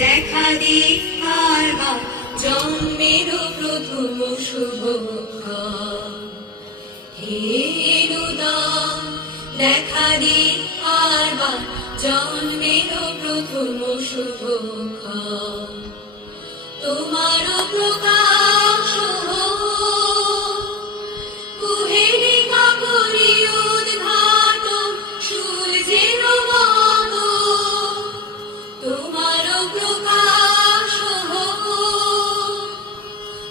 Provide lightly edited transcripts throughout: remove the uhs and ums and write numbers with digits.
দেখা দি আর জন্মের প্রথম শুভক্ষণ। হে নূতন দেখা দি আর জন্মের প্রথম শুভক্ষণ। তোমার প্রকাশ কুহেলিকা করি উদ্ঘাটন সূর্যের মতো। তোমার প্রকাশ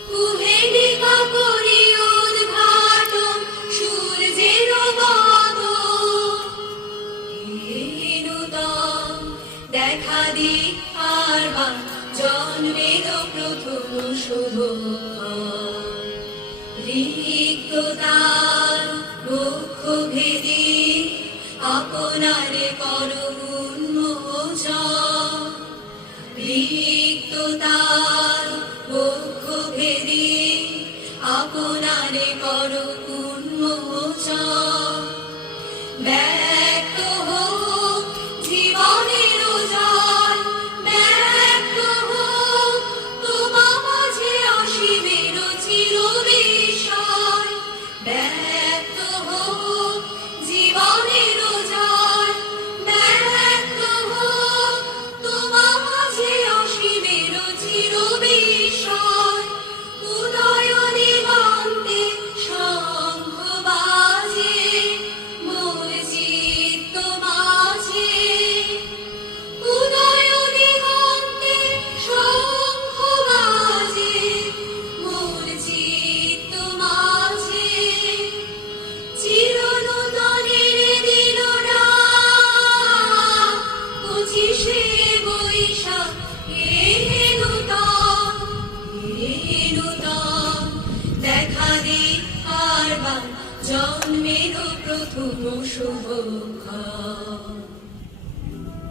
কুহেলিকা করি উদ্ঘাটন সূর্যের মতো। হে নূতন দেখা দি আর জন্মের প্রথম শুভক্ষণ। রিক্ততার বক্ষ ভেদি আপনার করো উন্মোচন। রিক্ততার বক্ষ ভেদি আপনার করো উন্মোচন। ব্যক্ত হোক জীবনের জয়, ব্যক্ত হোক তোমা মাঝে অসীমের চিরবিস্ময়। ব্যক্ত হোক জীবনের জয়, ব্যক্ত হোক তোমা মাঝে অসীমের চিরবিস্ময়। উদয় দিগন্তে শঙ্খ বাজে মোর চিত্ত মাঝে। উদয় দিগন্তে শঙ্খ বাজে মোর চিত্ত মাঝে। চিরনূতনের দিল ডাক 25শে বৈশাখ। হে নূতন, হে নূতন দেখা দি আর জন্মের প্রথম শুভক্ষণ।